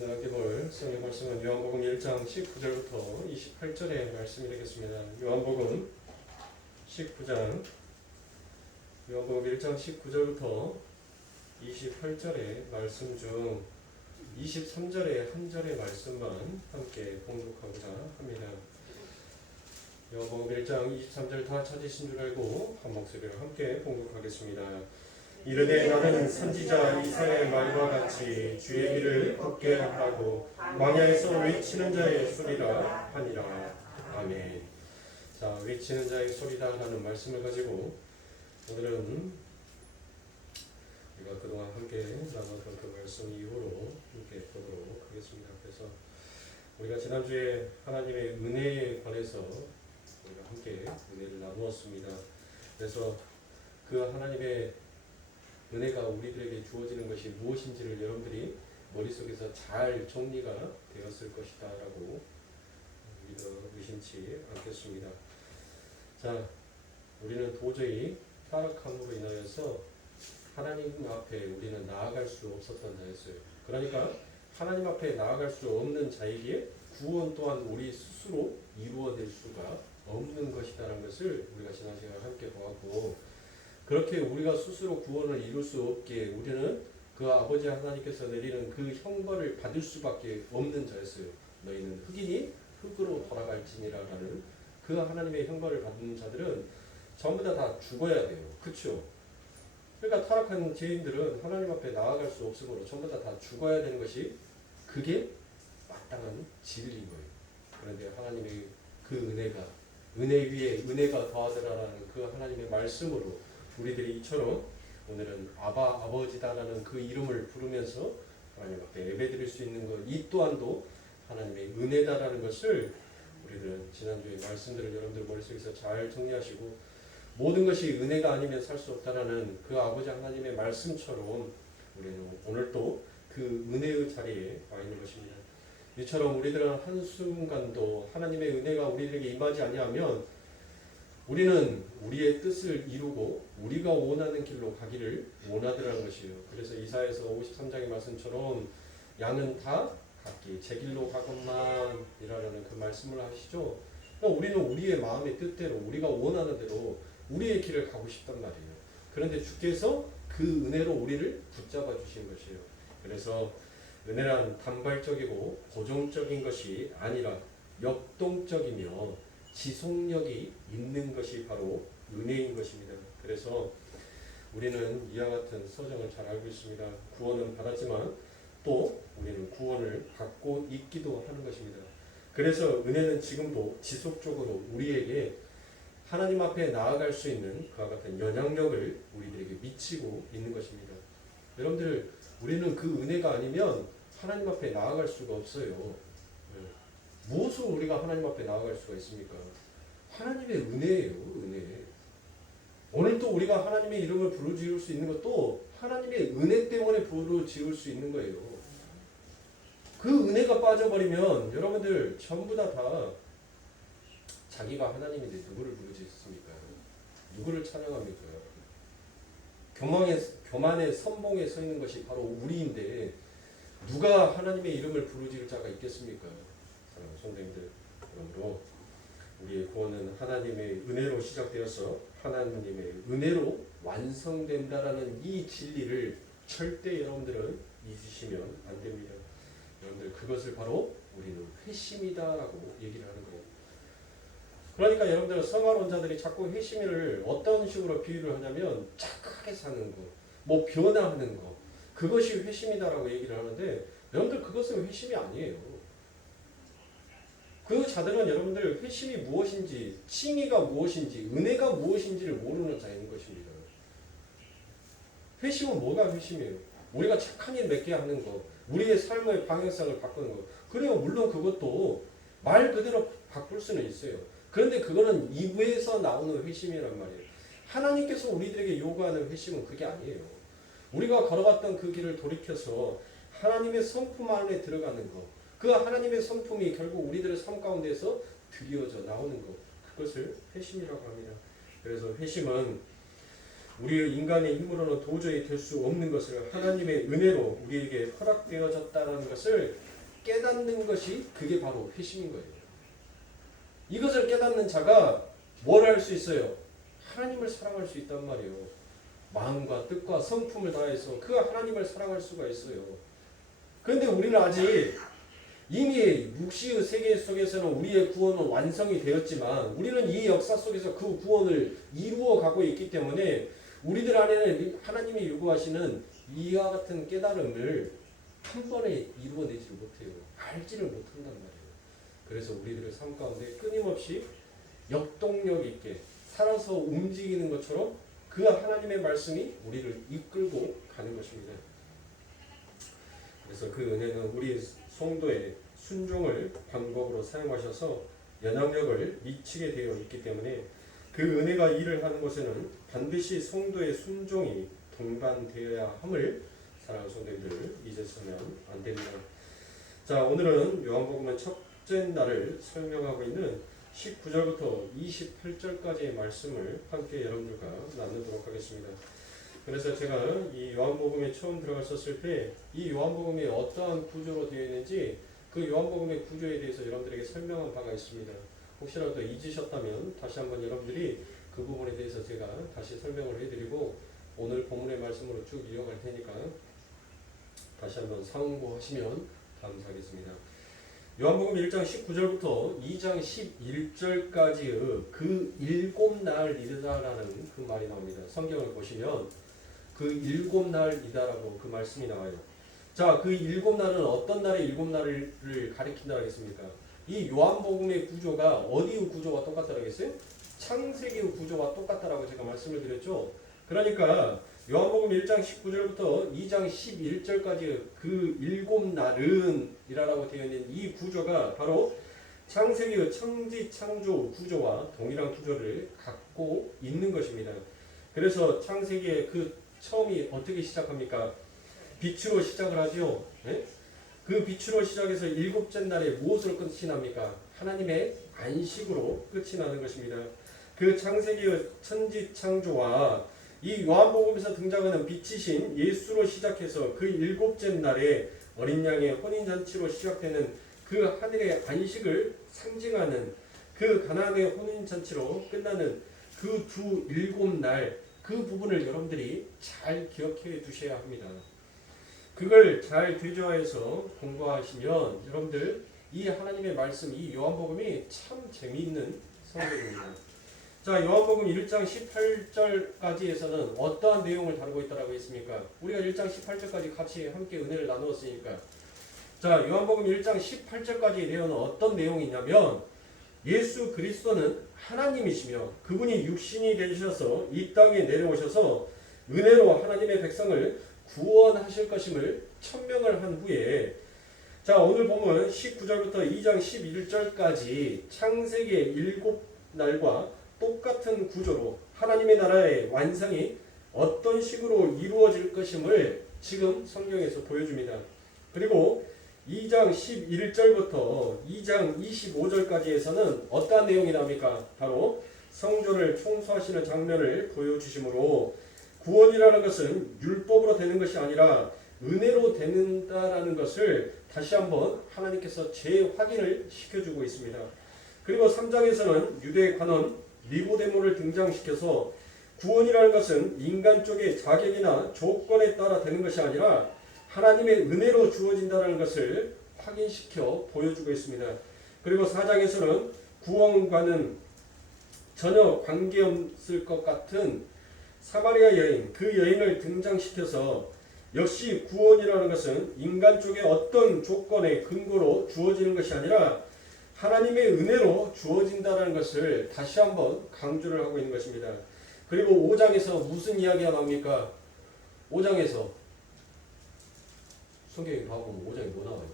오늘 함께 볼 성경 말씀은 요한복음 1장 19절부터 28절의 말씀이 되겠습니다. 요한복음 1장 19절부터 28절의 말씀 중 23절의 한 절의 말씀만 함께 봉독하고자 합니다. 요한복음 1장 23절 다 찾으신 줄 알고 한 목소리로 함께 봉독하겠습니다. 이르되 나는 선지자 이사야의 말과 같이 주의 길을 걷게 하고 광야에서 외치는 자의 소리라 하니라. 아멘. 자, 외치는 자의 소리다라는 말씀을 가지고 오늘은 우리가 그동안 함께 나눴던 그 말씀 이후로 함께 보도록 하겠습니다. 그래서 우리가 지난주에 하나님의 은혜에 관해서 우리가 함께 은혜를 나누었습니다. 그래서 그 하나님의 은혜가 우리들에게 주어지는 것이 무엇인지를 여러분들이 머릿속에서 잘 정리가 되었을 것이다 라고 믿어 의심치 않겠습니다. 자, 우리는 도저히 타락함으로 인하여서 하나님 앞에 우리는 나아갈 수 없었던 자였어요. 그러니까 하나님 앞에 나아갈 수 없는 자에게 구원 또한 우리 스스로 이루어낼 수가 없는 것이다라는 것을 우리가 지난 시간에 함께 보았고, 그렇게 우리가 스스로 구원을 이룰 수 없게 우리는 그 아버지 하나님께서 내리는 그 형벌을 받을 수밖에 없는 자였어요. 너희는 흑인이 흙으로 돌아갈지니라라는 그 하나님의 형벌을 받는 자들은 전부 다 죽어야 돼요. 그렇죠? 그러니까 타락한 죄인들은 하나님 앞에 나아갈 수 없으므로 전부 다 죽어야 되는 것이 그게 마땅한 진리인 거예요. 그런데 하나님의 그 은혜가 은혜 위에 은혜가 더하더라라는 그 하나님의 말씀으로 우리들이 이처럼 오늘은 아바 아버지다라는 그 이름을 부르면서 하나님 앞에 예배드릴 수 있는 것, 이 또한도 하나님의 은혜다라는 것을 우리들은 지난주에 말씀들을 여러분들 머릿속에서 잘 정리하시고, 모든 것이 은혜가 아니면 살 수 없다라는 그 아버지 하나님의 말씀처럼 우리는 오늘도 그 은혜의 자리에 와 있는 것입니다. 이처럼 우리들은 한순간도 하나님의 은혜가 우리들에게 임하지 아니하면 우리는 우리의 뜻을 이루고 우리가 원하는 길로 가기를 원하더라는 것이에요. 그래서 이사야서 53장의 말씀처럼 양은 다 각기 제 길로 가건만 이라는 그 말씀을 하시죠. 그러니까 우리는 우리의 마음의 뜻대로 우리가 원하는 대로 우리의 길을 가고 싶단 말이에요. 그런데 주께서 그 은혜로 우리를 붙잡아 주신 것이에요. 그래서 은혜란 단발적이고 고정적인 것이 아니라 역동적이며 지속력이 있는 것이 바로 은혜인 것입니다. 그래서 우리는 이와 같은 서정을 잘 알고 있습니다. 구원은 받았지만 또 우리는 구원을 받고 있기도 하는 것입니다. 그래서 은혜는 지금도 지속적으로 우리에게 하나님 앞에 나아갈 수 있는 그와 같은 영향력을 우리들에게 미치고 있는 것입니다. 여러분들, 우리는 그 은혜가 아니면 하나님 앞에 나아갈 수가 없어요. 무엇으로 우리가 하나님 앞에 나아갈 수가 있습니까? 하나님의 은혜예요. 은혜. 오늘 또 우리가 하나님의 이름을 부르짖을 수 있는 것도 하나님의 은혜 때문에 부르짖을 수 있는 거예요. 그 은혜가 빠져버리면 여러분들 전부 다 자기가 하나님인데 누구를 부르짖습니까? 누구를 찬양합니까? 교만의 선봉에 서 있는 것이 바로 우리인데 누가 하나님의 이름을 부르짖을 자가 있겠습니까? 사랑하는 성도님들, 그러므로 우리의 구원은 하나님의 은혜로 시작되어서 하나님의 은혜로 완성된다라는 이 진리를 절대 여러분들은 잊으시면 안 됩니다. 여러분들, 그것을 바로 우리는 회심이다라고 얘기를 하는 거예요. 그러니까 여러분들, 성화론자들이 자꾸 회심을 어떤 식으로 비유를 하냐면 착하게 사는 거, 뭐 변화하는 거, 그것이 회심이다라고 얘기를 하는데, 여러분들 그것은 회심이 아니에요. 그 자들은 여러분들 회심이 무엇인지, 칭의가 무엇인지, 은혜가 무엇인지를 모르는 자인 것입니다. 회심은 뭐가 회심이에요? 우리가 착한 일 몇 개 하는 거, 우리의 삶의 방향성을 바꾸는 거. 그래요, 물론 그것도 말 그대로 바꿀 수는 있어요. 그런데 그거는 이부에서 나오는 회심이란 말이에요. 하나님께서 우리들에게 요구하는 회심은 그게 아니에요. 우리가 걸어갔던 그 길을 돌이켜서 하나님의 성품 안에 들어가는 거, 그 하나님의 성품이 결국 우리들의 삶 가운데서 드리워져 나오는 것, 그것을 회심이라고 합니다. 그래서 회심은 우리의 인간의 힘으로는 도저히 될 수 없는 것을 하나님의 은혜로 우리에게 허락되어졌다는 것을 깨닫는 것이 그게 바로 회심인 거예요. 이것을 깨닫는 자가 뭘 할 수 있어요? 하나님을 사랑할 수 있단 말이에요. 마음과 뜻과 성품을 다해서 그 하나님을 사랑할 수가 있어요. 그런데 우리는 아직 이미 묵시의 세계 속에서는 우리의 구원은 완성이 되었지만 우리는 이 역사 속에서 그 구원을 이루어 가고 있기 때문에 우리들 안에는 하나님이 요구하시는 이와 같은 깨달음을 한 번에 이루어내지를 못해요. 알지를 못한단 말이에요. 그래서 우리들의 삶 가운데 끊임없이 역동력 있게 살아서 움직이는 것처럼 그 하나님의 말씀이 우리를 이끌고 가는 것입니다. 그래서 그 은혜는 우리 성도의 순종을 방법으로 사용하셔서 영향력을 미치게 되어 있기 때문에 그 은혜가 일을 하는 곳에는 반드시 성도의 순종이 동반되어야 함을 사랑하는 성도님들 잊으시면 안 됩니다. 자, 오늘은 요한복음의 첫째 날을 설명하고 있는 19절부터 28절까지의 말씀을 함께 여러분들과 나누도록 하겠습니다. 그래서 제가 이 요한복음에 처음 들어갔었을 때 이 요한복음이 어떠한 구조로 되어 있는지 그 요한복음의 구조에 대해서 여러분들에게 설명한 바가 있습니다. 혹시라도 잊으셨다면 다시 한번 여러분들이 그 부분에 대해서 제가 다시 설명을 해드리고 오늘 본문의 말씀으로 쭉 이어갈 테니까 다시 한번 상고하시면 감사하겠습니다. 요한복음 1장 19절부터 2장 11절까지의 그 7날이다라는 그 말이 나옵니다. 성경을 보시면 그 7날이다라고 그 말씀이 나와요. 자, 그 7날은 어떤 날의 7날을 가리킨다 하겠습니까? 이 요한복음의 구조가 어디의 구조와 똑같다고 했어요? 창세기의 구조와 똑같다라고 제가 말씀을 드렸죠. 그러니까 요한복음 1장 19절부터 2장 11절까지 그 7날은이라고 되어 있는 이 구조가 바로 창세기의 천지창조 구조와 동일한 구조를 갖고 있는 것입니다. 그래서 창세기의 그 처음이 어떻게 시작합니까? 빛으로 시작을 하죠. 네? 그 빛으로 시작해서 7째 날에 무엇으로 끝이 납니까? 하나님의 안식으로 끝이 나는 것입니다. 그 창세기의 천지창조와 이 요한복음에서 등장하는 빛이신 예수로 시작해서 그 7째 날에 어린 양의 혼인잔치로 시작되는 그 하늘의 안식을 상징하는 그 가나안의 혼인잔치로 끝나는 그 두 7날 그 부분을 여러분들이 잘 기억해 두셔야 합니다. 그걸 잘 대조해서 공부하시면 여러분들 이 하나님의 말씀, 이 요한복음이 참 재미있는 성경입니다. 자, 요한복음 1장 18절까지에서는 어떠한 내용을 다루고 있다고 했습니까? 우리가 1장 18절까지 같이 함께 은혜를 나누었으니까. 자, 요한복음 1장 18절까지 내용은 어떤 내용이냐면 예수 그리스도는 하나님이시며 그분이 육신이 되셔서 이 땅에 내려오셔서 은혜로 하나님의 백성을 구원하실 것임을 천명을 한 후에 자, 오늘 보면 19절부터 2장 11절까지 창세기의 7날과 똑같은 구조로 하나님의 나라의 완성이 어떤 식으로 이루어질 것임을 지금 성경에서 보여줍니다. 그리고 2장 11절부터 2장 25절까지에서는 어떠한 내용이 나옵니까? 바로 성전을 청소하시는 장면을 보여주시므로 구원이라는 것은 율법으로 되는 것이 아니라 은혜로 되는다라는 것을 다시 한번 하나님께서 재확인을 시켜주고 있습니다. 그리고 3장에서는 유대 관원 니고데모를 등장시켜서 구원이라는 것은 인간 쪽의 자격이나 조건에 따라 되는 것이 아니라 하나님의 은혜로 주어진다는 것을 확인시켜 보여주고 있습니다. 그리고 4장에서는 구원과는 전혀 관계없을 것 같은 사마리아 여인, 그 여인을 등장시켜서 역시 구원이라는 것은 인간 쪽의 어떤 조건의 근거로 주어지는 것이 아니라 하나님의 은혜로 주어진다는 것을 다시 한번 강조를 하고 있는 것입니다. 그리고 5장에서 무슨 이야기가 나옵니까? 5장에서 성경에 가보면 5장에 뭐 나와요?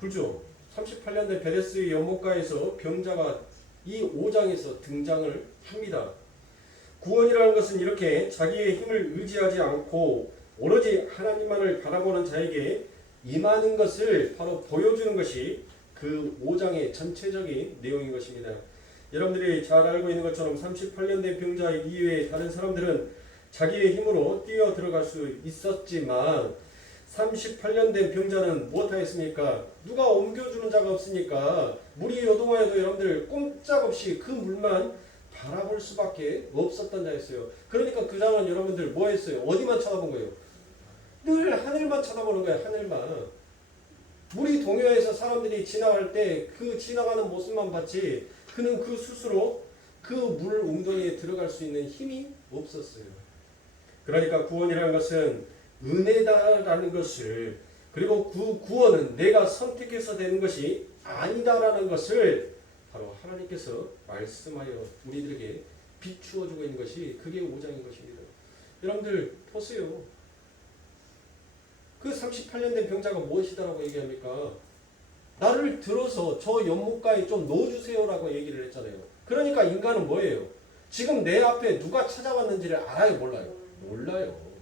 그렇죠. 38년대 베레스 연못가에서 병자가 이 5장에서 등장을 합니다. 구원이라는 것은 이렇게 자기의 힘을 의지하지 않고 오로지 하나님만을 바라보는 자에게 임하는 것을 바로 보여주는 것이 그 5장의 전체적인 내용인 것입니다. 여러분들이 잘 알고 있는 것처럼 38년대 병자 이외에 다른 사람들은 자기의 힘으로 뛰어 들어갈 수 있었지만 38년 된 병자는 무엇하였습니까? 누가 옮겨주는 자가 없으니까 물이 요동하여도 여러분들 꼼짝없이 그 물만 바라볼 수밖에 없었던 자였어요. 그러니까 그 자는 여러분들 뭐 했어요? 어디만 쳐다본 거예요? 늘 하늘만 쳐다보는 거예요. 하늘만. 물이 동요해서 사람들이 지나갈 때 그 지나가는 모습만 봤지 그는 그 스스로 그 물 웅덩이에 들어갈 수 있는 힘이 없었어요. 그러니까 구원이라는 것은 은혜다라는 것을, 그리고 그 구원은 내가 선택해서 되는 것이 아니다라는 것을 바로 하나님께서 말씀하여 우리들에게 비추어 주고 있는 것이 그게 5장인 것입니다. 여러분들 보세요. 그 38년 된 병자가 무엇이다라고 얘기합니까? 나를 들어서 저 연못가에 좀 넣어주세요라고 얘기를 했잖아요. 그러니까 인간은 뭐예요? 지금 내 앞에 누가 찾아왔는지를 알아요? 몰라요? 몰라요.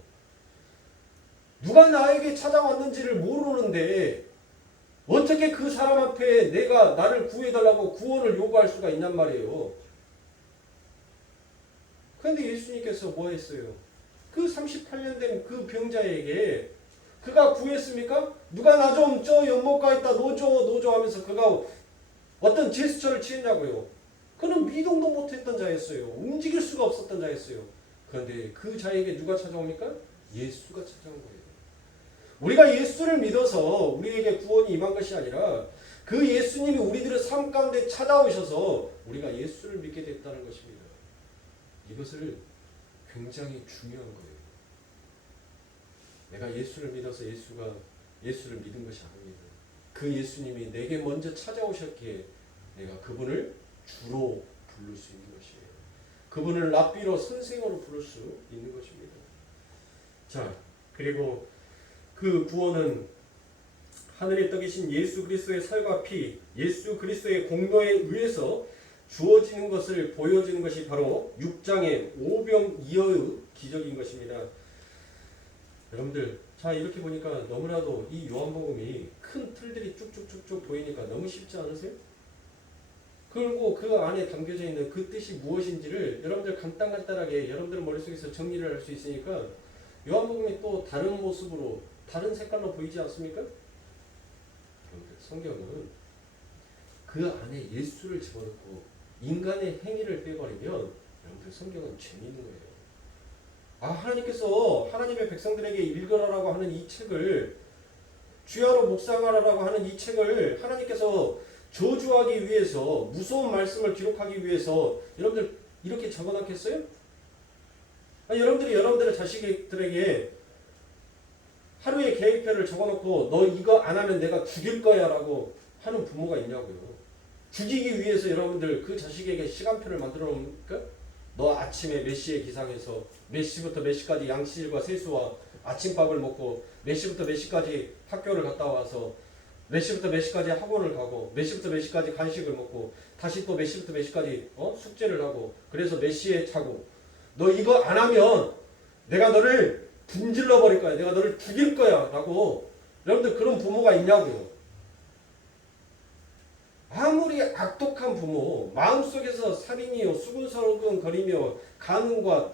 누가 나에게 찾아왔는지를 모르는데 어떻게 그 사람 앞에 내가 나를 구해달라고 구원을 요구할 수가 있냔 말이에요. 그런데 예수님께서 뭐 했어요? 그 38년 된 그 병자에게 그가 구했습니까? 누가 나 좀 저 연못가에다 놓줘 하면서 그가 어떤 제스처를 취했냐고요. 그는 미동도 못했던 자였어요. 움직일 수가 없었던 자였어요. 그런데 그 자에게 누가 찾아옵니까? 예수가 찾아온 거예요. 우리가 예수를 믿어서 우리에게 구원이 임한 것이 아니라 그 예수님이 우리들의 삶 가운데 찾아오셔서 우리가 예수를 믿게 됐다는 것입니다. 이것을 굉장히 중요한 거예요. 내가 예수를 믿어서 예수를 믿은 것이 아닙니다. 그 예수님이 내게 먼저 찾아오셨기에 내가 그분을 주로 부를 수 있는 것이에요. 그분을 랍비로 선생으로 부를 수 있는 것입니다. 자, 그리고 그 구원은 하늘에 떠계신 예수 그리스도의 살과 피, 예수 그리스도의 공로에 의해서 주어지는 것을 보여주는 것이 바로 6장의 오병이어의 기적인 것입니다. 여러분들, 자 이렇게 보니까 너무나도 이 요한복음이 큰 틀들이 쭉쭉쭉쭉 보이니까 너무 쉽지 않으세요? 그리고 그 안에 담겨져 있는 그 뜻이 무엇인지를 여러분들 간단하게 여러분들 머릿속에서 정리를 할 수 있으니까 요한복음이 또 다른 모습으로 다른 색깔로 보이지 않습니까? 여러분들 성경은 그 안에 예수를 집어넣고 인간의 행위를 빼버리면 여러분들 성경은 재미있는 거예요. 하나님께서 하나님의 백성들에게 읽으라라고 하는 이 책을, 주야로 묵상하라라고 하는 이 책을 하나님께서 저주하기 위해서, 무서운 말씀을 기록하기 위해서 여러분들 이렇게 적어놨겠어요? 여러분들이 여러분들의 자식들에게 하루의 계획표를 적어놓고 너 이거 안 하면 내가 죽일 거야 라고 하는 부모가 있냐고요. 죽이기 위해서 여러분들 그 자식에게 시간표를 만들어 놓습니까? 너 아침에 몇 시에 기상해서 몇 시부터 몇 시까지 양치질과 세수와 아침밥을 먹고 몇 시부터 몇 시까지 학교를 갔다 와서 몇 시부터 몇 시까지 학원을 가고 몇 시부터 몇 시까지 간식을 먹고 다시 또 몇 시부터 몇 시까지 숙제를 하고 그래서 몇 시에 자고 너 이거 안 하면 내가 너를 분질러 버릴 거야. 내가 너를 죽일 거야. 라고 여러분들 그런 부모가 있냐고요. 아무리 악독한 부모, 마음속에서 살인이요 수근수근거리며 간음과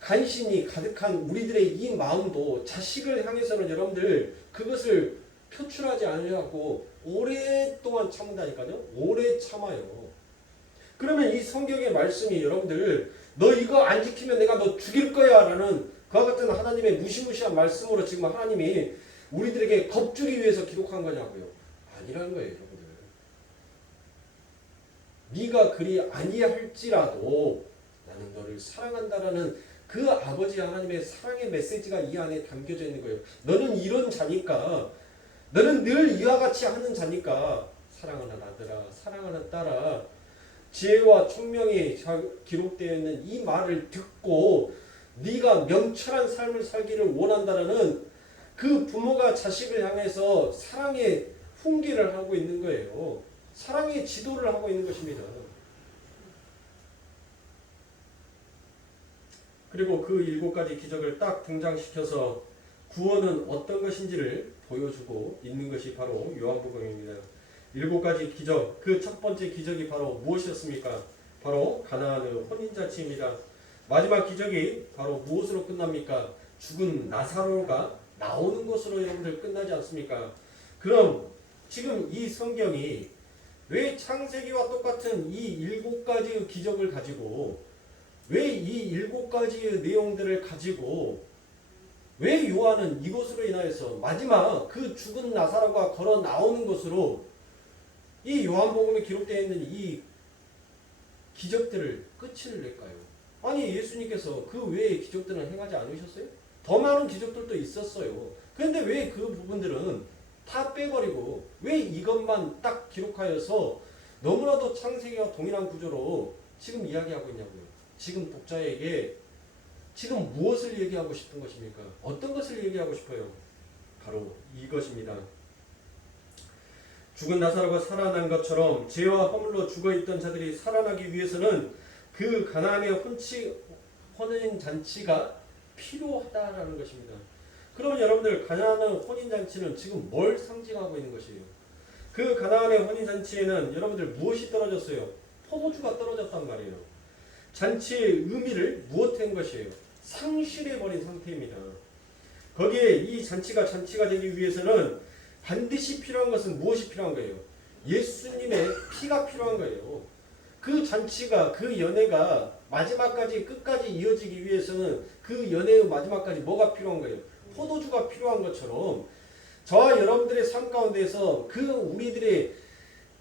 간신이 가득한 우리들의 이 마음도 자식을 향해서는 여러분들 그것을 표출하지 않으려고 오랫동안 참는다니까요. 오래 참아요. 그러면 이 성경의 말씀이 여러분들 너 이거 안 지키면 내가 너 죽일 거야 라는 그와 같은 하나님의 무시무시한 말씀으로 지금 하나님이 우리들에게 겁주기 위해서 기록한 거냐고요. 아니라는 거예요. 여러분들. 네가 그리 아니할지라도 나는 너를 사랑한다라는 그 아버지 하나님의 사랑의 메시지가 이 안에 담겨져 있는 거예요. 너는 이런 자니까, 너는 늘 이와 같이 하는 자니까 사랑하는 아들아, 사랑하는 딸아, 지혜와 총명이 기록되어 있는 이 말을 듣고 네가 명철한 삶을 살기를 원한다라는 그 부모가 자식을 향해서 사랑의 훈계를 하고 있는 거예요. 사랑의 지도를 하고 있는 것입니다. 그리고 그 7가지 기적을 딱 등장시켜서 구원은 어떤 것인지를 보여주고 있는 것이 바로 요한복음입니다. 7가지 기적, 그 첫 번째 기적이 바로 무엇이었습니까? 바로 가나안의 혼인잔치입니다. 마지막 기적이 바로 무엇으로 끝납니까? 죽은 나사로가 나오는 것으로 여러분들 끝나지 않습니까? 그럼 지금 이 성경이 왜 창세기와 똑같은 이 7가지의 기적을 가지고 왜 이 7가지의 내용들을 가지고 왜 요한은 이것으로 인하여서 마지막 그 죽은 나사로가 걸어 나오는 것으로 이 요한복음에 기록되어 있는 이 기적들을 끝을 낼까요? 아니 예수님께서 그 외의 기적들은 행하지 않으셨어요? 더 많은 기적들도 있었어요. 그런데 왜 그 부분들은 다 빼버리고 왜 이것만 딱 기록하여서 너무나도 창세기와 동일한 구조로 지금 이야기하고 있냐고요. 지금 독자에게 지금 무엇을 얘기하고 싶은 것입니까? 어떤 것을 얘기하고 싶어요? 바로 이것입니다. 죽은 나사로가 살아난 것처럼 죄와 허물로 죽어있던 자들이 살아나기 위해서는 그 가나안의 혼인잔치가 필요하다라는 것입니다. 그러면 여러분들 가나안의 혼인잔치는 지금 뭘 상징하고 있는 것이에요? 그 가나안의 혼인잔치에는 여러분들 무엇이 떨어졌어요? 포도주가 떨어졌단 말이에요. 잔치의 의미를 무엇한 것이에요? 상실해버린 상태입니다. 거기에 이 잔치가 되기 위해서는 반드시 필요한 것은 무엇이 필요한 거예요? 예수님의 피가 필요한 거예요. 그 잔치가 그 연회가 마지막까지 끝까지 이어지기 위해서는 그 연회의 마지막까지 뭐가 필요한 거예요? 포도주가 필요한 것처럼 저와 여러분들의 삶 가운데서 그 우리들의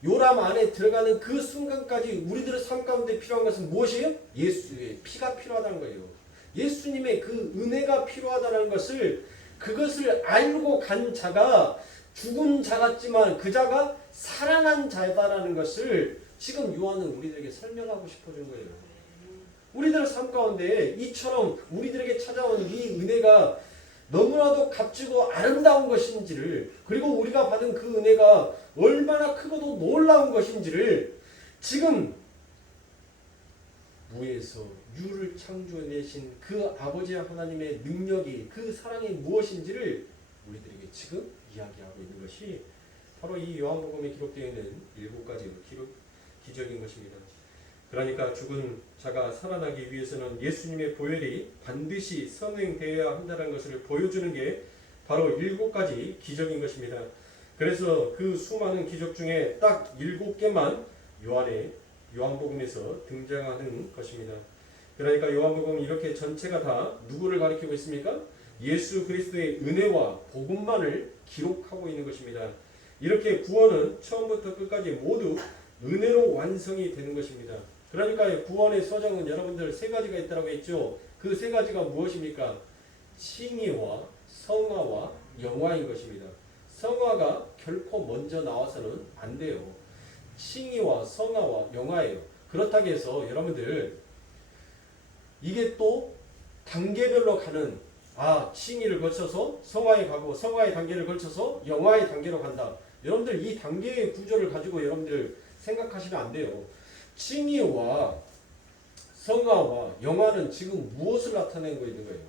요람 안에 들어가는 그 순간까지 우리들의 삶 가운데 필요한 것은 무엇이에요? 예수의 피가 필요하다는 거예요. 예수님의 그 은혜가 필요하다는 것을 그것을 알고 간 자가 죽은 자 같지만 그 자가 살아난 자다라는 것을 지금 요한은 우리들에게 설명하고 싶어준 거예요. 우리들의 삶 가운데 이처럼 우리들에게 찾아온 이 은혜가 너무나도 값지고 아름다운 것인지를 그리고 우리가 받은 그 은혜가 얼마나 크고도 놀라운 것인지를 지금 무에서 유를 창조해내신 그 아버지 하나님의 능력이 그 사랑이 무엇인지를 우리들에게 지금 이야기하고 있는 것이 바로 이 요한복음에 기록되어 있는 7가지의 기적인 것입니다. 그러니까 죽은 자가 살아나기 위해서는 예수님의 보혈이 반드시 선행되어야 한다는 것을 보여주는 게 바로 7가지 기적인 것입니다. 그래서 그 수많은 기적 중에 딱 7개만 요한복음에서 등장하는 것입니다. 그러니까 요한복음은 이렇게 전체가 다 누구를 가리키고 있습니까? 예수 그리스도의 은혜와 복음만을 기록하고 있는 것입니다. 이렇게 구원은 처음부터 끝까지 모두 은혜로 완성이 되는 것입니다. 그러니까 구원의 서정은 여러분들 3가지가 있다고 했죠. 그 3가지가 무엇입니까? 칭의와 성화와 영화인 것입니다. 성화가 결코 먼저 나와서는 안 돼요. 칭의와 성화와 영화예요. 그렇다고 해서 여러분들 이게 또 단계별로 가는 칭의를 거쳐서 성화에 가고 성화의 단계를 거쳐서 영화의 단계로 간다. 여러분들 이 단계의 구조를 가지고 여러분들 생각하시면 안 돼요. 칭의와 성화와 영화는 지금 무엇을 나타내고 있는 거예요?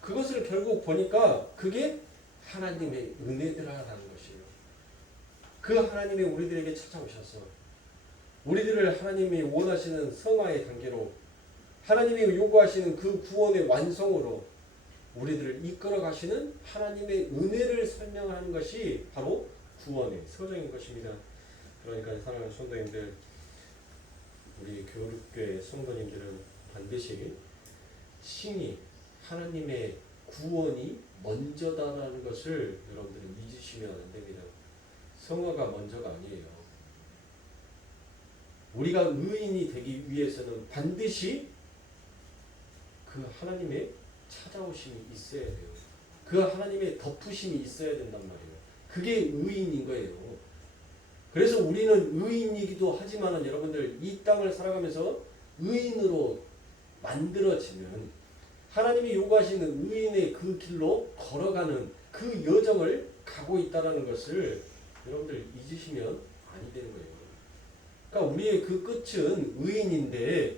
그것을 결국 보니까 그게 하나님의 은혜들이라는 것이에요. 그 하나님이 우리들에게 찾아오셔서 우리들을 하나님이 원하시는 성화의 단계로 하나님이 요구하시는 그 구원의 완성으로 우리들을 이끌어 가시는 하나님의 은혜를 설명하는 것이 바로 구원의 서정인 것입니다. 그러니까 사랑하는 성도님들, 우리 교육교회 성도님들은 반드시 칭의, 하나님의 구원이 먼저다라는 것을 여러분들은 잊으시면 안 됩니다. 성화가 먼저가 아니에요. 우리가 의인이 되기 위해서는 반드시 그 하나님의 찾아오심이 있어야 돼요. 그 하나님의 덮으심이 있어야 된단 말이에요. 그게 의인인 거예요. 그래서 우리는 의인이기도 하지만 여러분들 이 땅을 살아가면서 의인으로 만들어지면 하나님이 요구하시는 의인의 그 길로 걸어가는 그 여정을 가고 있다는 것을 여러분들 잊으시면 아니 되는 거예요. 그러니까 우리의 그 끝은 의인인데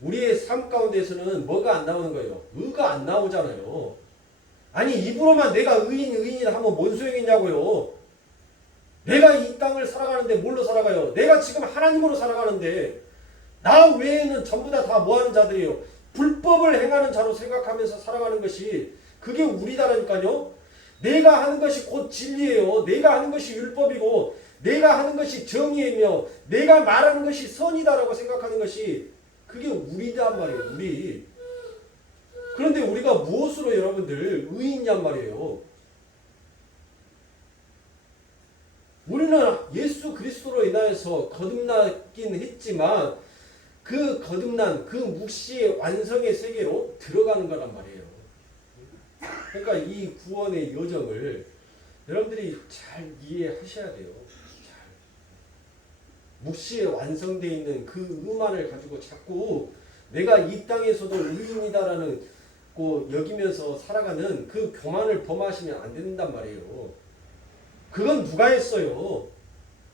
우리의 삶 가운데서는 뭐가 안 나오는 거예요? 의가 안 나오잖아요. 아니 입으로만 내가 의인이다 하면 뭔 소용이냐고요. 내가 이 땅을 살아가는데 뭘로 살아가요? 내가 지금 하나님으로 살아가는데 나 외에는 전부 다 뭐하는 자들이에요? 불법을 행하는 자로 생각하면서 살아가는 것이 그게 우리다라니까요. 내가 하는 것이 곧 진리예요. 내가 하는 것이 율법이고 내가 하는 것이 정의이며 내가 말하는 것이 선이다라고 생각하는 것이 그게 우리단 말이에요. 우리. 그런데 우리가 무엇으로 여러분들 의인냔 말이에요. 우리는 예수 그리스도로 인하여서 거듭나긴 했지만 그 거듭난 그 묵시의 완성의 세계로 들어가는 거란 말이에요. 그러니까 이 구원의 여정을 여러분들이 잘 이해하셔야 돼요. 잘. 묵시에 완성되어 있는 그 의만을 가지고 자꾸 내가 이 땅에서도 의인이다라는 여기면서 살아가는 그 교만을 범하시면 안 된단 말이에요. 그건 누가 했어요?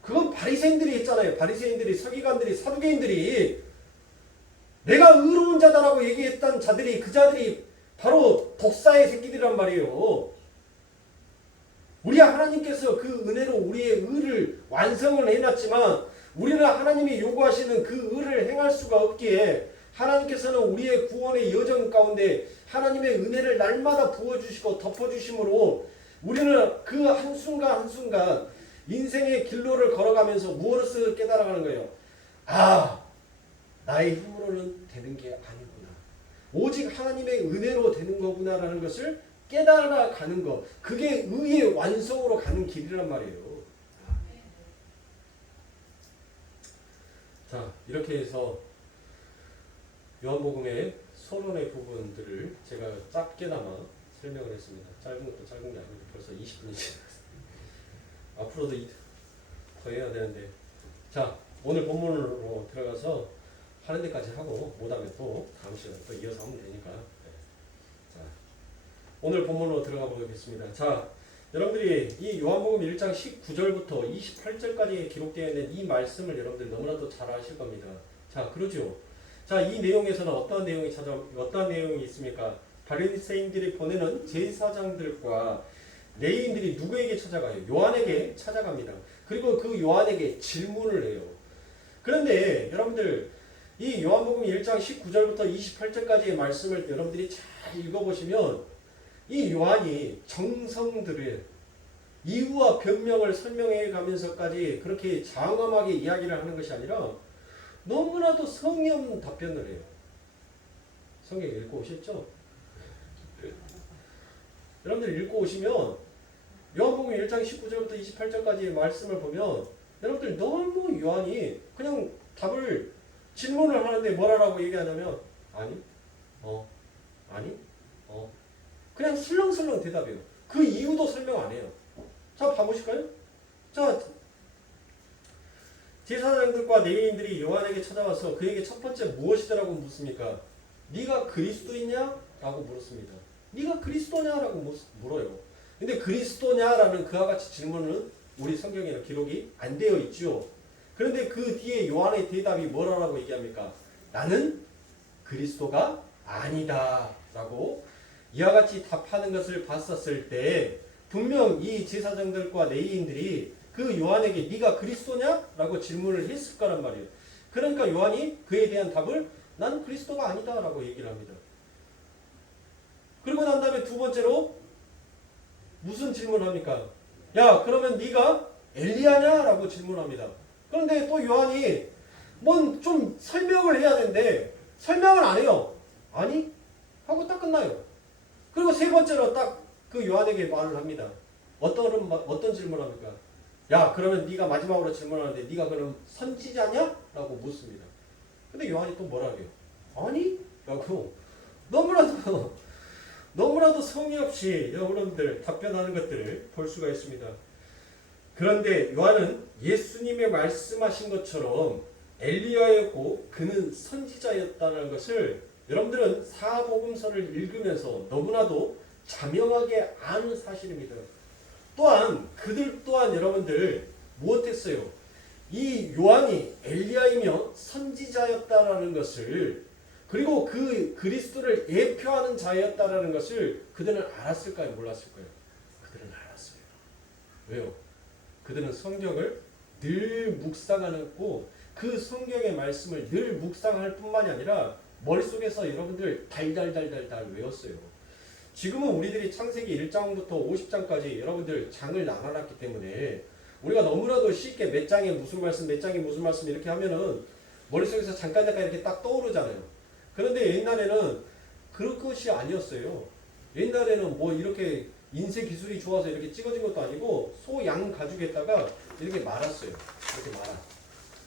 그건 바리새인들이 했잖아요. 바리새인들이, 서기관들이, 사두개인들이 내가 의로운 자다라고 얘기했던 자들이 그 자들이 바로 독사의 새끼들이란 말이에요. 우리 하나님께서 그 은혜로 우리의 의를 완성을 해놨지만 우리는 하나님이 요구하시는 그 의를 행할 수가 없기에 하나님께서는 우리의 구원의 여정 가운데 하나님의 은혜를 날마다 부어주시고 덮어주심으로 우리는 그 한순간 한순간 인생의 길로를 걸어가면서 무엇을 깨달아가는 거예요. 아, 나의 힘으로는 되는 게 아니구나. 오직 하나님의 은혜로 되는 거구나라는 것을 깨달아가는 것. 그게 의의 완성으로 가는 길이란 말이에요. 자, 이렇게 해서 요한복음의 서론의 부분들을 제가 짧게나마 설명을 했습니다. 짧은 것도 짧은 게 아니고 벌써 20분이 지났어요. 앞으로도 더 해야 되는데, 자, 오늘 본문으로 들어가서 하는 데까지 하고 못하면 또 다음 시간에 또 이어서 하면 되니까. 네. 자, 오늘 본문으로 들어가 보겠습니다. 자, 여러분들이 이 요한복음 1장 19절부터 28절까지 기록되어 있는 이 말씀을 여러분들 너무나도 잘 아실 겁니다. 자, 그러죠. 자, 이 내용에서는 어떤 내용이 있습니까? 바리새인들이 보내는 제사장들과 레위인들이 누구에게 찾아가요? 요한에게 찾아갑니다. 그리고 그 요한에게 질문을 해요. 그런데 여러분들 이 요한복음 1장 19절부터 28절까지의 말씀을 여러분들이 잘 읽어보시면 이 요한이 정성들을 이유와 변명을 설명해 가면서까지 그렇게 장엄하게 이야기를 하는 것이 아니라 너무나도 성의 없는 답변을 해요. 성경 읽고 오셨죠? 여러분들 읽고 오시면 요한복음 1장 19절부터 28절까지의 말씀을 보면 여러분들 너무 요한이 그냥 답을 질문을 하는데 뭐라고 얘기하냐면 아니, 아니, 그냥 슬렁슬렁 대답해요. 그 이유도 설명 안 해요. 자, 봐보실까요? 자, 제사장들과 레위인들이 요한에게 찾아와서 그에게 첫 번째 무엇이더라고 묻습니까? 네가 그리스도이냐? 라고 물었습니다. 네가 그리스도냐라고 물어요. 근데 그리스도냐라는 그와 같이 질문은 우리 성경에는 기록이 안 되어 있죠. 그런데 그 뒤에 요한의 대답이 뭐라고 얘기합니까? 나는 그리스도가 아니다 라고 이와 같이 답하는 것을 봤었을 때 분명 이 제사장들과 레위인들이 그 요한에게 네가 그리스도냐? 라고 질문을 했을 거란 말이에요. 그러니까 요한이 그에 대한 답을 난 그리스도가 아니다 라고 얘기를 합니다. 그리고 난 다음에 두 번째로 무슨 질문을 합니까? 야, 그러면 네가 엘리야냐? 라고 질문합니다. 그런데 또 요한이 뭔 좀 설명을 해야 되는데 설명을 안 해요. 아니? 하고 딱 끝나요. 그리고 세 번째로 딱 그 요한에게 말을 합니다. 어떤 질문을 합니까? 야, 그러면 네가 마지막으로 질문하는데 네가 그럼 선지자냐? 라고 묻습니다. 근데 요한이 또 뭐라 해요? 아니? 라고 너무나도 성의 없이 여러분들 답변하는 것들을 볼 수가 있습니다. 그런데 요한은 예수님의 말씀하신 것처럼 엘리야였고 그는 선지자였다는 것을 여러분들은 사복음서를 읽으면서 너무나도 자명하게 아는 사실입니다. 또한 그들 또한 여러분들 무엇했어요? 이 요한이 엘리야이며 선지자였다라는 것을 그리고 그 그리스도를 예표하는 자였다라는 것을 그들은 알았을까요? 몰랐을까요? 그들은 알았어요. 왜요? 그들은 성경을 늘 묵상하고 그 성경의 말씀을 늘 묵상할 뿐만이 아니라 머릿속에서 여러분들 달달달달달 외웠어요. 지금은 우리들이 창세기 1장부터 50장까지 여러분들 장을 나눠놨기 때문에 우리가 너무나도 쉽게 몇 장에 무슨 말씀, 몇 장에 무슨 말씀 이렇게 하면은 머릿속에서 잠깐 이렇게 딱 떠오르잖아요. 그런데 옛날에는 그런 것이 아니었어요. 옛날에는 뭐 이렇게 인쇄 기술이 좋아서 이렇게 찍어진 것도 아니고 소, 양 가죽에다가 이렇게 말았어요. 이렇게 말아.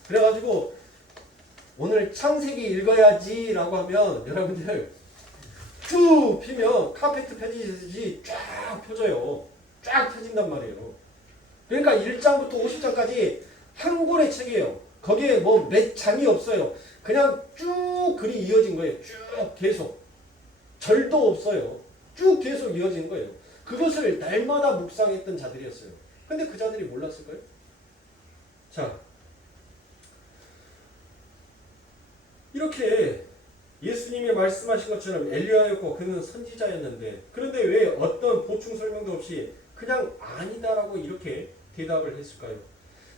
그래가지고 오늘 창세기 읽어야지 라고 하면 여러분들 쭉 피면 카페트 펴지듯이 쫙 펴져요. 쫙 펴진단 말이에요. 그러니까 1장부터 50장까지 한 권의 책이에요. 거기에 뭐 몇 장이 없어요. 그냥 쭉 글이 이어진 거예요. 쭉 계속. 절도 없어요. 쭉 계속 이어진 거예요. 그것을 날마다 묵상했던 자들이었어요. 근데 그 자들이 몰랐을까요? 자, 이렇게 예수님이 말씀하신 것처럼 엘리야였고 그는 선지자였는데 그런데 왜 어떤 보충 설명도 없이 그냥 아니다라고 이렇게 대답을 했을까요?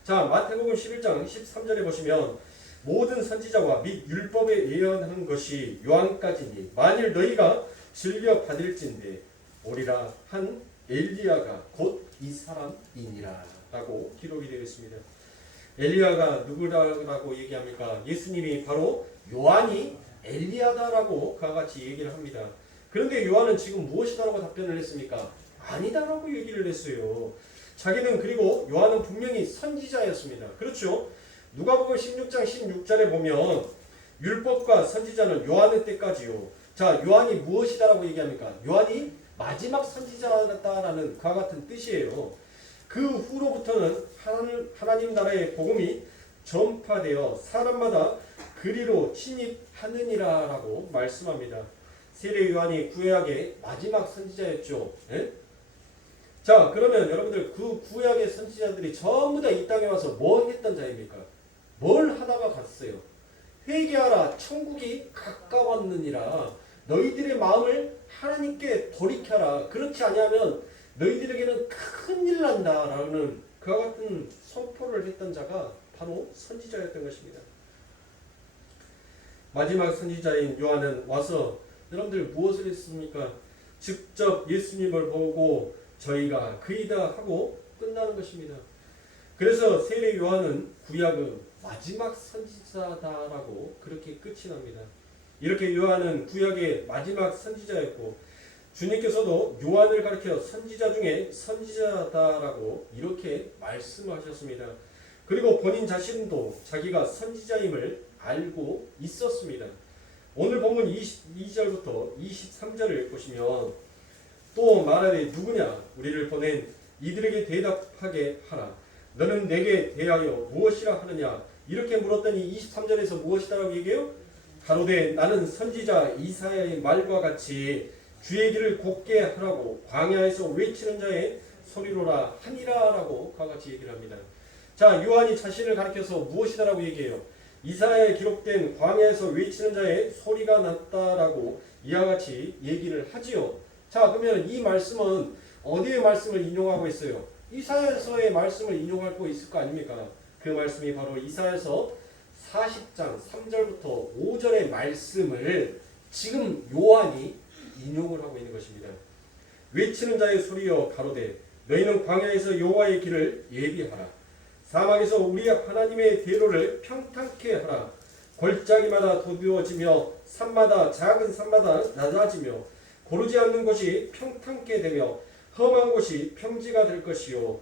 자, 마태복음 11장 13절에 보시면 모든 선지자와 및 율법에 예언한 것이 요한까지니 만일 너희가 진려 받을진대 오리라 한 엘리야가 곧 이 사람이니라 라고 기록이 되어 있습니다. 엘리야가 누구라고 얘기합니까? 예수님이 바로 요한이 엘리야다라고 그와 같이 얘기를 합니다. 그런데 요한은 지금 무엇이다라고 답변을 했습니까? 아니다라고 얘기를 했어요. 자기는 그리고 요한은 분명히 선지자였습니다. 그렇죠? 누가복음 16장 16절에 보면 율법과 선지자는 요한의 때까지요. 자, 요한이 무엇이다라고 얘기합니까? 요한이 마지막 선지자다라는 그와 같은 뜻이에요. 그 후로부터는 하나님 나라의 복음이 전파되어 사람마다 그리로 침입하느니라 라고 말씀합니다. 세례 요한이 구약의 마지막 선지자였죠. 예? 자, 그러면 여러분들 그 구약의 선지자들이 전부 다 이 땅에 와서 뭐 했던 자입니까? 뭘 하다가 갔어요? 회개하라 천국이 가까웠느니라. 너희들의 마음을 하나님께 돌이켜라. 그렇지 아니하면 너희들에게는 큰일 난다라는 그와 같은 선포를 했던 자가 바로 선지자였던 것입니다. 마지막 선지자인 요한은 와서 여러분들 무엇을 했습니까? 직접 예수님을 보고 저희가 그이다 하고 끝나는 것입니다. 그래서 세례 요한은 구약의 마지막 선지자다라고 그렇게 끝이 납니다. 이렇게 요한은 구약의 마지막 선지자였고 주님께서도 요한을 가리켜 선지자 중에 선지자다라고 이렇게 말씀하셨습니다. 그리고 본인 자신도 자기가 선지자임을 알고 있었습니다. 오늘 본문 22절부터 23절을 보시면 또 말하되 누구냐 우리를 보낸 이들에게 대답하게 하라. 너는 내게 대하여 무엇이라 하느냐 이렇게 물었더니 23절에서 무엇이라고 얘기해요? 가로되 나는 선지자 이사야의 말과 같이 주의 길을 곧게 하라고 광야에서 외치는 자의 소리로라 하니라 라고 그와 같이 얘기를 합니다. 자, 요한이 자신을 가리켜서 무엇이다라고 얘기해요? 이사야에 기록된 광야에서 외치는 자의 소리가 났다라고 이와 같이 얘기를 하지요. 자, 그러면 이 말씀은 어디의 말씀을 인용하고 있어요? 이사야서의 말씀을 인용하고 있을 거 아닙니까? 그 말씀이 바로 이사야서 40장 3절부터 5절의 말씀을 지금 요한이 인용을 하고 있는 것입니다. 외치는 자의 소리여 가로되 너희는 광야에서 여호와의 길을 예비하라. 사막에서 우리 하나님의 대로를 평탄케 하라. 골짜기마다 도두어지며 산마다 작은 산마다 낮아지며 고르지 않는 곳이 평탄케 되며 험한 곳이 평지가 될 것이요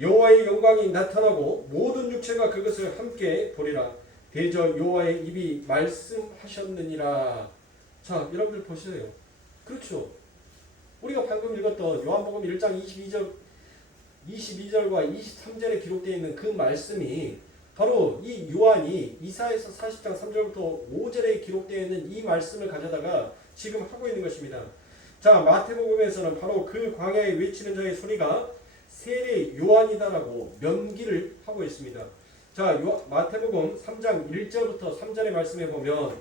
여호와의 영광이 나타나고 모든 육체가 그것을 함께 보리라. 대저 여호와의 입이 말씀하셨느니라. 자, 여러분들 보세요. 그렇죠. 우리가 방금 읽었던 요한복음 1장 22절과 23절에 기록되어 있는 그 말씀이 바로 이 요한이 이사야서 40장 3절부터 5절에 기록되어 있는 이 말씀을 가져다가 지금 하고 있는 것입니다. 자, 마태복음에서는 바로 그 광야에 외치는 자의 소리가 세례 요한이다라고 명기를 하고 있습니다. 자, 마태복음 3장 1절부터 3절의 말씀에 보면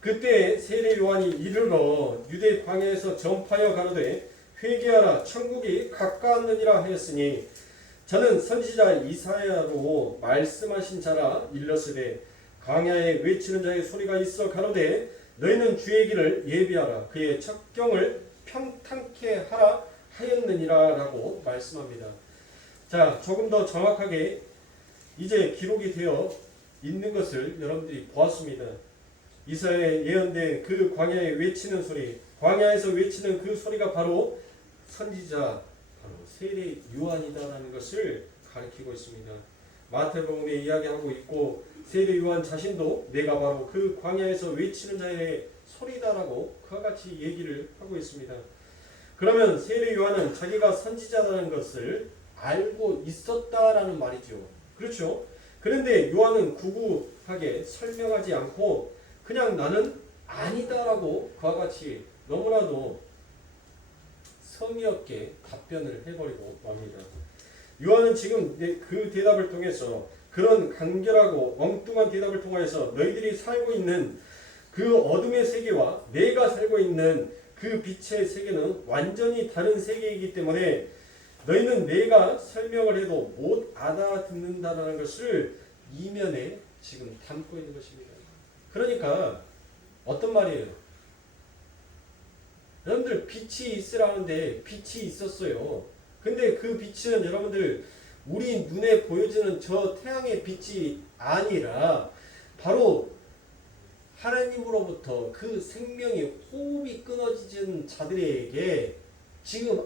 그때 세례 요한이 이르러 유대 광야에서 전파하여 가로되 회개하라 천국이 가까웠느니라 하였으니 저는 선지자 이사야로 말씀하신 자라 일렀으되 광야에 외치는 자의 소리가 있어 가로되 너희는 주의 길을 예비하라. 그의 척경을 평탄케 하라 하였느니라 라고 말씀합니다. 자, 조금 더 정확하게 이제 기록이 되어 있는 것을 여러분들이 보았습니다. 이사야에 예언된 그 광야에 외치는 소리, 광야에서 외치는 그 소리가 바로 선지자, 바로 세례 요한이다라는 것을 가리키고 있습니다. 마태복음에 이야기하고 있고 세례 요한 자신도 내가 바로 그 광야에서 외치는 자의 소리다라고 그와 같이 얘기를 하고 있습니다. 그러면 세례 요한은 자기가 선지자라는 것을 알고 있었다라는 말이죠. 그렇죠? 그런데 요한은 구구하게 설명하지 않고 그냥 나는 아니다라고 그와 같이 너무나도 성의 없게 답변을 해버리고 맙니다. 요한은 지금 그 대답을 통해서 그런 간결하고 엉뚱한 대답을 통하여서 너희들이 살고 있는 그 어둠의 세계와 내가 살고 있는 그 빛의 세계는 완전히 다른 세계이기 때문에 너희는 내가 설명을 해도 못 알아듣는다는 것을 이면에 지금 담고 있는 것입니다. 그러니까 어떤 말이에요? 여러분들 빛이 있으라는데 빛이 있었어요. 근데 그 빛은 여러분들 우리 눈에 보여지는 저 태양의 빛이 아니라 바로 하나님으로부터 그 생명이 호흡이 끊어지는 자들에게 지금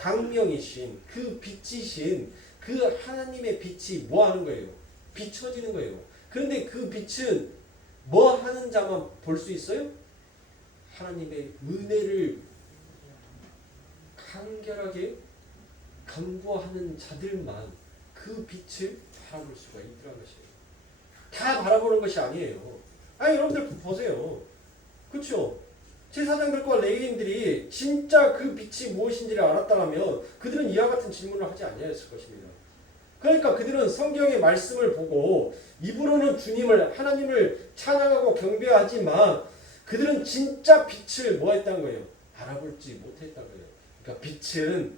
광명이신 그 빛이신 그 하나님의 빛이 뭐 하는 거예요? 비춰지는 거예요. 그런데 그 빛은 뭐 하는 자만 볼 수 있어요? 하나님의 은혜를 간결하게 간구하는 자들만 그 빛을 바라볼 수가 있더라는 것이에요. 다 바라보는 것이 아니에요. 아니 여러분들 보세요. 그렇죠? 제사장들과 레위인들이 진짜 그 빛이 무엇인지를 알았다면 그들은 이와 같은 질문을 하지 아니하였을 것입니다. 그러니까 그들은 성경의 말씀을 보고 입으로는 주님을 하나님을 찬양하고 경배하지만 그들은 진짜 빛을 뭐 했다는 거예요? 알아볼지 못했다는 거예요. 그러니까 빛은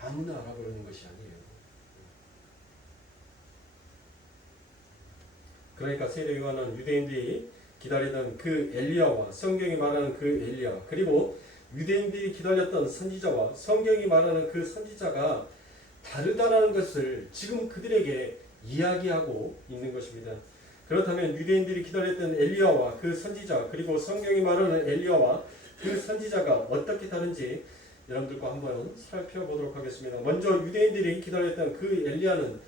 아무나 알아보는 것이 아니에요. 그러니까 세례 요한은 유대인들이 기다리던 그 엘리야와 성경이 말하는 그 엘리야 그리고 유대인들이 기다렸던 선지자와 성경이 말하는 그 선지자가 다르다라는 것을 지금 그들에게 이야기하고 있는 것입니다. 그렇다면 유대인들이 기다렸던 엘리야와 그 선지자 그리고 성경이 말하는 엘리야와 그 선지자가 어떻게 다른지 여러분들과 한번 살펴보도록 하겠습니다. 먼저 유대인들이 기다렸던 그 엘리야는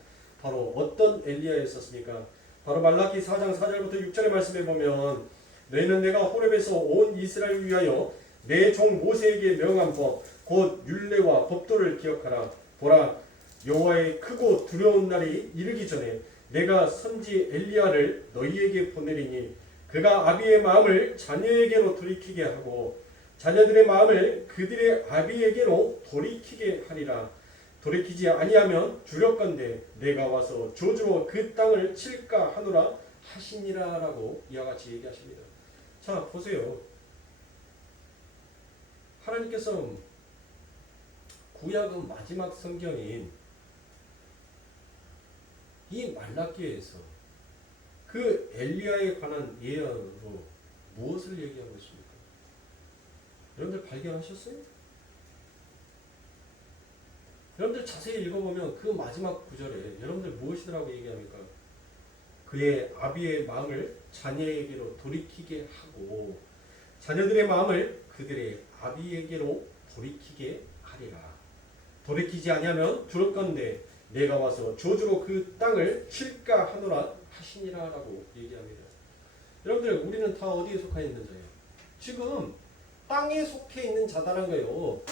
바로 어떤 엘리야였었습니까? 바로 말라기 4장 4절부터 6절의 말씀에 보면 너희는 내가 호렙에서 온 이스라엘을 위하여 내 종 모세에게 명한 법 곧 율례와 법도를 기억하라. 보라 여호와의 크고 두려운 날이 이르기 전에 내가 선지 엘리야를 너희에게 보내리니 그가 아비의 마음을 자녀에게로 돌이키게 하고 자녀들의 마음을 그들의 아비에게로 돌이키게 하리라. 돌이키지 아니하면 주력건대 내가 와서 저주로 그 땅을 칠까 하노라 하시니라 라고 이와 같이 얘기하십니다. 자 보세요. 하나님께서 구약은 마지막 성경인 이 말라기에서 그 엘리야에 관한 예언으로 무엇을 얘기하고 있습니까? 여러분들 발견하셨어요? 여러분들 자세히 읽어보면 그 마지막 구절에 여러분들 무엇이라고 얘기합니까? 그의 아비의 마음을 자녀에게로 돌이키게 하고 자녀들의 마음을 그들의 아비에게로 돌이키게 하리라. 돌이키지 아니하면 두렵건대 내가 와서 저주로 그 땅을 칠까 하노라 하시니라 라고 얘기합니다. 여러분들 우리는 다 어디에 속해 있는 자예요? 지금 땅에 속해 있는 자다란 거예요.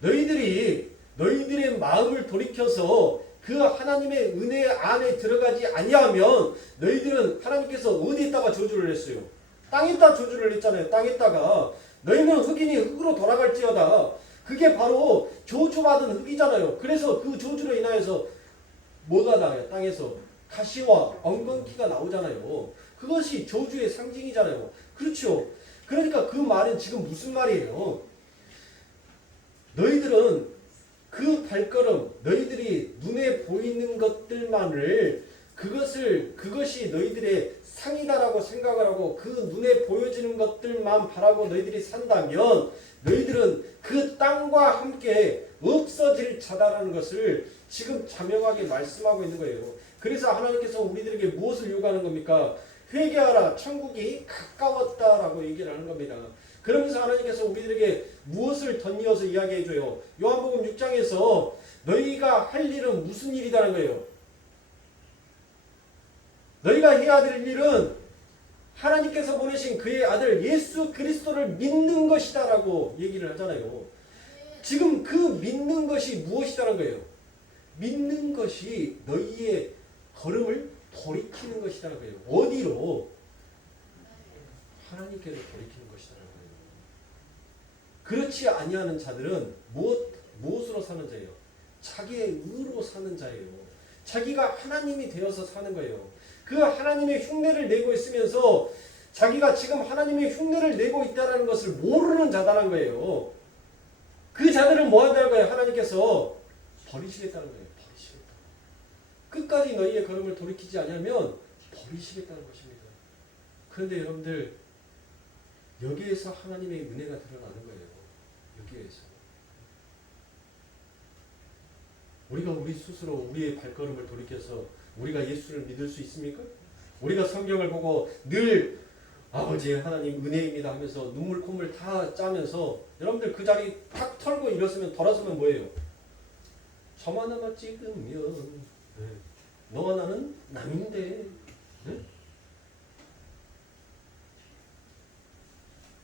너희들의 마음을 돌이켜서 그 하나님의 은혜 안에 들어가지 아니하면 너희들은 하나님께서 어디에다가 저주를 했어요? 땅에다 저주를 했잖아요. 땅에다가 너희는 흑인이 흑으로 돌아갈지어다. 그게 바로 저주받은 흑이잖아요. 그래서 그 저주로 인하여서 뭐가 나와요? 땅에서 가시와 엉겅퀴가 나오잖아요. 그것이 저주의 상징이잖아요. 그렇죠? 그러니까 그 말은 지금 무슨 말이에요? 너희들은 그 발걸음, 너희들이 눈에 보이는 것들만을 그것이 너희들의 상이다라고 생각을 하고 그 눈에 보여지는 것들만 바라고 너희들이 산다면 너희들은 그 땅과 함께 없어질 자다라는 것을 지금 자명하게 말씀하고 있는 거예요. 그래서 하나님께서 우리들에게 무엇을 요구하는 겁니까? 회개하라, 천국이 가까웠다라고 얘기를 하는 겁니다. 그러면서 하나님께서 우리들에게 무엇을 덧이어서 이야기해줘요? 요한복음 6장에서 너희가 할 일은 무슨 일이라는 거예요? 너희가 해야 될 일은 하나님께서 보내신 그의 아들 예수 그리스도를 믿는 것이다라고 얘기를 하잖아요. 지금 그 믿는 것이 무엇이다라는 거예요? 믿는 것이 너희의 걸음을 돌이키는 것이다라는 거예요. 어디로? 하나님께로 돌이키는 것이다라는 거예요. 그렇지 아니하는 자들은 무엇으로 사는 자예요? 자기의 의로 사는 자예요. 자기가 하나님이 되어서 사는 거예요. 그 하나님의 흉내를 내고 있으면서 자기가 지금 하나님의 흉내를 내고 있다는 것을 모르는 자다라는 거예요. 그 자들은 뭐 한다는 거예요? 하나님께서 버리시겠다는 거예요. 버리시겠다. 끝까지 너희의 걸음을 돌이키지 않으면 버리시겠다는 것입니다. 그런데 여러분들 여기에서 하나님의 은혜가 드러나는 거예요. 여기에서. 우리가 우리 스스로 우리의 발걸음을 돌이켜서 우리가 예수를 믿을 수 있습니까? 우리가 성경을 보고 늘 아버지 하나님 은혜입니다 하면서 눈물 콧물 다 짜면서 여러분들 그 자리 탁 털고 돌아서면 뭐예요? 저만 하나 찍으면 너와 나는 남인데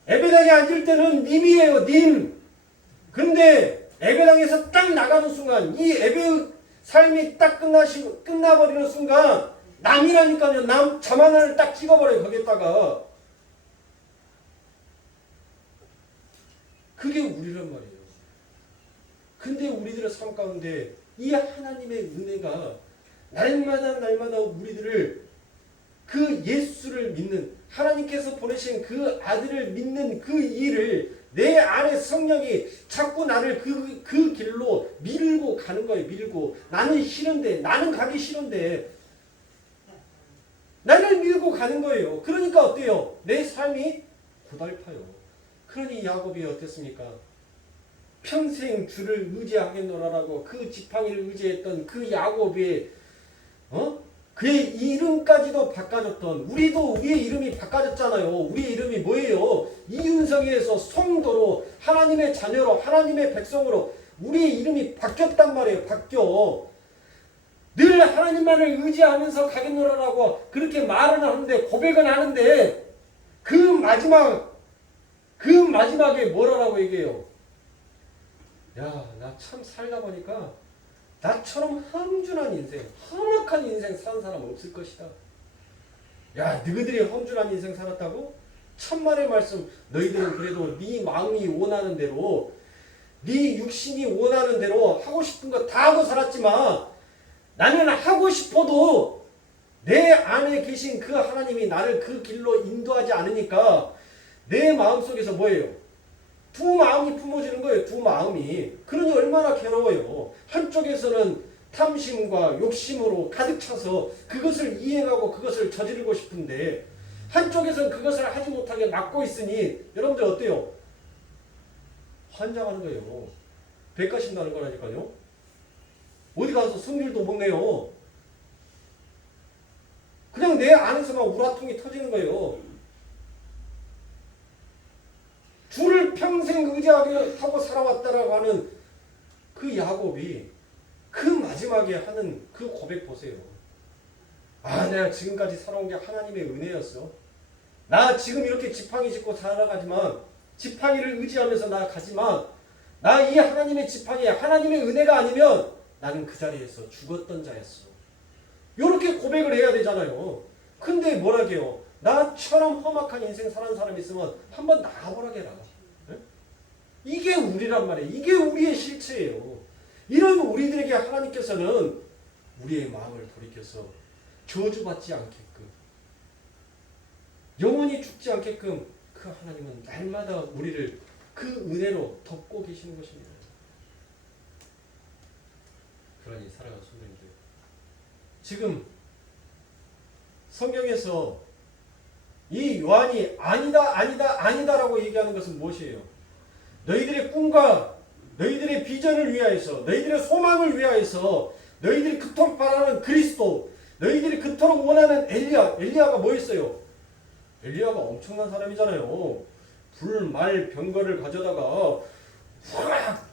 예배당에 앉을 때는 님이에요, 님. 근데 예배당에서 딱 나가는 순간 이 예배의 삶이 딱 끝나버리는 순간 남이라니까요. 남 자만을 딱 찍어버려요. 거기에다가. 그게 우리란 말이에요. 근데 우리들의 삶 가운데 이 하나님의 은혜가 날마다 우리들을 그 예수를 믿는 하나님께서 보내신 그 아들을 믿는 그 일을 내 안에 성령이 자꾸 나를 그 길로 밀고 가는 거예요. 밀고. 나는 싫은데, 나는 가기 싫은데 나를 밀고 가는 거예요. 그러니까 어때요? 내 삶이 고달파요. 그러니 야곱이 어땠습니까? 평생 주를 의지하겠노라라고 그 지팡이를 의지했던 그 야곱이 그의 이름까지도 바꿔줬던 우리도 우리의 이름이 바꿔졌잖아요. 우리의 이름이 뭐예요? 이윤성에서 성도로 하나님의 자녀로 하나님의 백성으로 우리의 이름이 바뀌었단 말이에요. 바뀌어. 늘 하나님만을 의지하면서 가겠노라라고 그렇게 말은 하는데 고백은 하는데 그 마지막에 뭐라고 얘기해요? 야, 나 참 살다 보니까 나처럼 험준한 인생, 험악한 인생 사는 사람 없을 것이다. 야, 너희들이 험준한 인생 살았다고? 천만의 말씀, 너희들은 그래도 네 마음이 원하는 대로, 네 육신이 원하는 대로 하고 싶은 거 다 하고 살았지만 나는 하고 싶어도 내 안에 계신 그 하나님이 나를 그 길로 인도하지 않으니까 내 마음속에서 뭐예요? 두 마음이 품어지는 거예요. 두 마음이. 그러니 얼마나 괴로워요. 한쪽에서는 탐심과 욕심으로 가득 차서 그것을 이행하고 그것을 저지르고 싶은데 한쪽에서는 그것을 하지 못하게 막고 있으니 여러분들 어때요? 환장하는 거예요. 배가신다는 거라니까요. 어디 가서 숨길도 못 내요. 그냥 내 안에서만 우라통이 터지는 거예요. 주를 평생 의지하고 살아왔다라고 하는 그 야곱이 그 마지막에 하는 그 고백 보세요. 아, 내가 지금까지 살아온 게 하나님의 은혜였어. 나 지금 이렇게 지팡이 짚고 살아가지만 지팡이를 의지하면서 나가지만 나 이 하나님의 지팡이 하나님의 은혜가 아니면 나는 그 자리에서 죽었던 자였어. 이렇게 고백을 해야 되잖아요. 근데 뭐라게요? 나처럼 험악한 인생 사는 사람이 있으면 한번 나가보라게 해라. 네? 이게 우리란 말이에요. 이게 우리의 실체예요. 이런 우리들에게 하나님께서는 우리의 마음을 돌이켜서 저주받지 않게끔 영원히 죽지 않게끔 그 하나님은 날마다 우리를 그 은혜로 덮고 계시는 것입니다. 그러니 사랑하는 성도님들, 지금 성경에서 이 요한이 아니다라고 얘기하는 것은 무엇이에요? 너희들의 꿈과 너희들의 비전을 위하여서, 너희들의 소망을 위하여서, 너희들이 그토록 바라는 그리스도, 너희들이 그토록 원하는 엘리야가 뭐였어요? 엘리야가 엄청난 사람이잖아요. 불, 말, 병거를 가져다가 확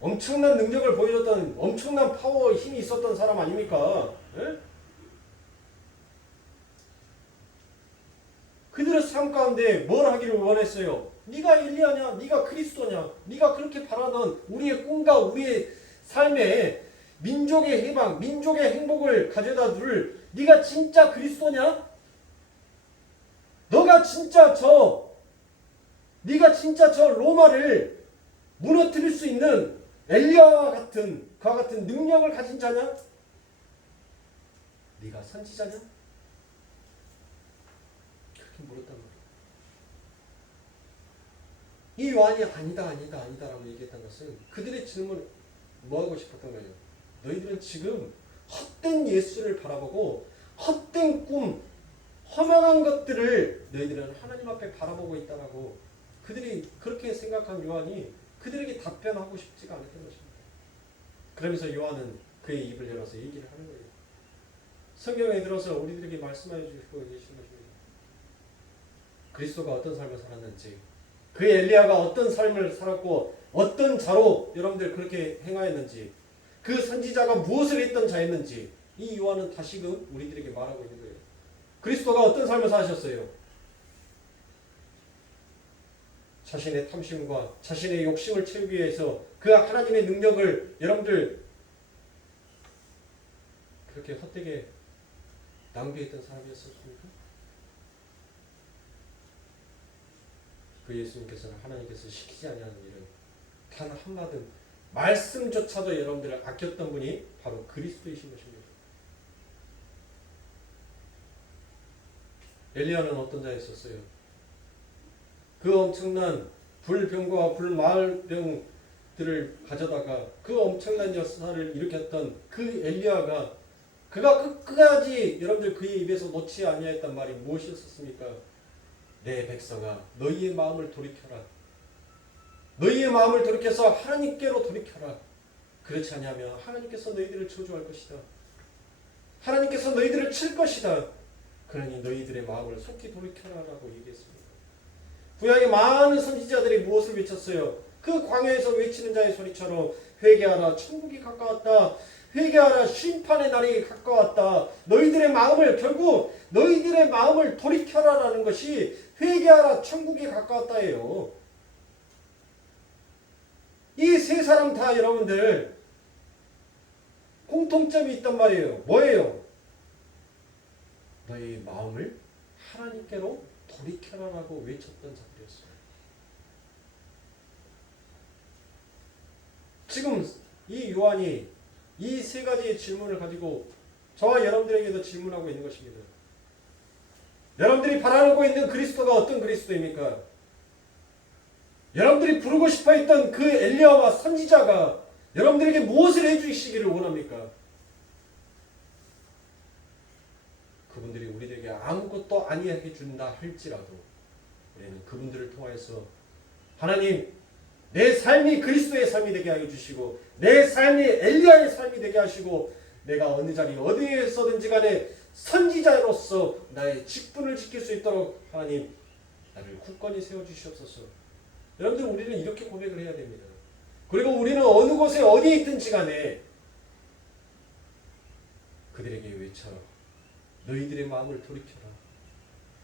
엄청난 능력을 보여줬던, 엄청난 파워, 힘이 있었던 사람 아닙니까? 그들의 삶 가운데 뭘 하기를 원했어요? 네가 엘리야냐? 네가 그리스도냐? 네가 그렇게 바라던 우리의 꿈과 우리의 삶에 민족의 해방, 민족의 행복을 가져다 줄 네가 진짜 그리스도냐? 네가 진짜 저 로마를 무너뜨릴 수 있는 엘리야와 같은 그와 같은 능력을 가진 자냐? 네가 선지자냐? 그렇게 물었단 말이야. 이 요한이 아니다라고 얘기했던 것은 그들의 질문을 뭐하고 싶었던 거예요? 너희들은 지금 헛된 예수를 바라보고 헛된 꿈, 허망한 것들을 너희들은 하나님 앞에 바라보고 있다라고 그들이 그렇게 생각한 요한이 그들에게 답변하고 싶지가 않았던 것입니다. 그러면서 요한은 그의 입을 열어서 얘기를 하는 거예요. 성경에 들어서 우리들에게 말씀하여 주시고 계신 것입니다. 그리스도가 어떤 삶을 살았는지, 그 엘리야가 어떤 삶을 살았고 어떤 자로 여러분들 그렇게 행하였는지, 그 선지자가 무엇을 했던 자였는지 이 요한은 다시금 우리들에게 말하고 있는 거예요. 그리스도가 어떤 삶을 사셨어요? 자신의 탐심과 자신의 욕심을 채우기 위해서 그 하나님의 능력을 여러분들 그렇게 헛되게 낭비했던 사람이었습니까? 그 예수님께서는 하나님께서 시키지 아니하는 일은 단 한마디 말씀조차도 여러분들을 아꼈던 분이 바로 그리스도이신 것입니다. 엘리야는 어떤 자였었어요? 그 엄청난 불병과 불마을병들을 가져다가 그 엄청난 역사를 일으켰던 그 엘리야가 그가 끝까지 여러분들 그의 입에서 놓지 아니하였단 말이 무엇이었습니까? 내 백성아 너희의 마음을 돌이켜라. 너희의 마음을 돌이켜서 하나님께로 돌이켜라. 그렇지 않으면 하나님께서 너희들을 저주할 것이다. 하나님께서 너희들을 칠 것이다. 그러니 너희들의 마음을 속히 돌이켜라라고 얘기했습니다. 구약의 많은 선지자들이 무엇을 외쳤어요? 그 광야에서 외치는 자의 소리처럼 회개하라 천국이 가까웠다. 회개하라 심판의 날이 가까웠다. 너희들의 마음을 결국 너희들의 마음을 돌이켜라라는 것이 회개하라 천국이 가까웠다예요. 이 세 사람 다 여러분들 공통점이 있단 말이에요. 뭐예요? 너희 마음을 하나님께로 돌이켜라라고 외쳤던 자들이었어요. 지금 이 요한이 이 세 가지의 질문을 가지고 저와 여러분들에게도 질문하고 있는 것입니다. 여러분들이 바라고 있는 그리스도가 어떤 그리스도입니까? 여러분들이 부르고 싶어 했던 그 엘리야와 선지자가 여러분들에게 무엇을 해주시기를 원합니까? 그분들이 우리에게 아무것도 아니하게 준다 할지라도 우리는 그분들을 통하여서 하나님 내 삶이 그리스도의 삶이 되게 하여 주시고 내 삶이 엘리야의 삶이 되게 하시고 내가 어느 자리 어디에서든지 간에 선지자로서 나의 직분을 지킬 수 있도록 하나님 나를 굳건히 세워주시옵소서. 여러분들 우리는 이렇게 고백을 해야 됩니다. 그리고 우리는 어느 곳에 어디에 있든지 간에 그들에게 외쳐 너희들의 마음을 돌이켜라.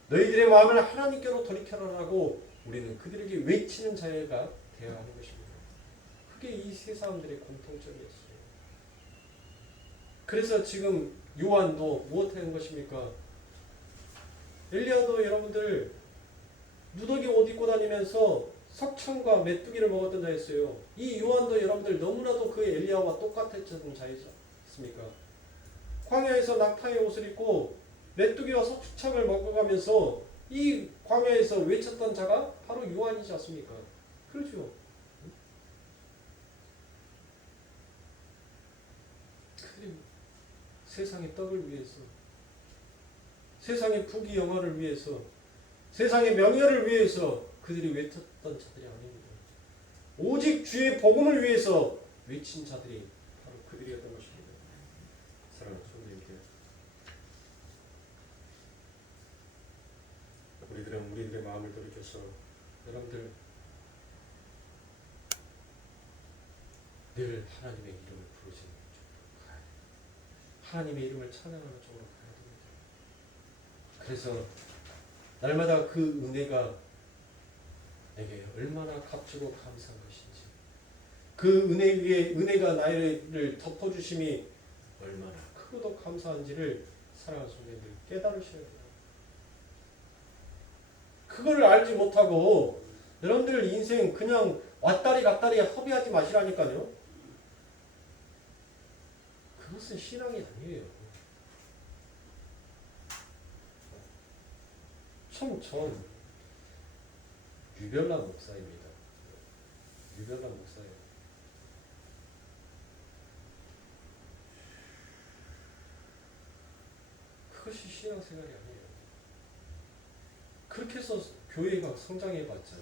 너희들의 마음을 하나님께로 돌이켜라라고 우리는 그들에게 외치는 자가 되어야 하는 것입니다. 그게 이 세 사람들의 공통점이었어요. 그래서 지금 요한도 무엇하는 것입니까? 엘리야도 여러분들 누더기 옷 입고 다니면서 석청과 메뚜기를 먹었던 자였어요. 이 요한도 여러분들 너무나도 그 엘리야와 똑같았던 자이지 않습니까? 광야에서 낙타의 옷을 입고 메뚜기와 석청을 먹어가면서 이 광야에서 외쳤던 자가 바로 요한이지 않습니까? 그렇죠. 그들이 세상의 떡을 위해서 세상의 부귀 영화를 위해서, 세상의 명예를 위해서 그들이 외쳤던 자들이 아닙니다. 오직 주의 복음을 위해서 외친 자들이 바로 그들이었던 것입니다. 사랑하는 성도님들, 우리들은 우리들의 마음을 돌이켜서 여러분들 늘 하나님의 이름을 부르시는 쪽으로 가야 됩니다. 하나님의 이름을 찬양하는 쪽으로 가야 됩니다. 그래서 날마다 그 은혜가 내게 얼마나 값지고 감사한 것인지, 그 은혜 위에 은혜가 나를 덮어주심이 얼마나 크고도 감사한지를 사랑하는 성도님들 깨달으셔야 돼요. 그거를 알지 못하고 여러분들 인생 그냥 왔다리 갔다리 허비하지 마시라니까요. 그것은 신앙이 아니에요. 전 유별난 목사입니다. 유별난 목사예요. 그것이 신앙생활이 아니에요. 그렇게 해서 교회가 성장해봤자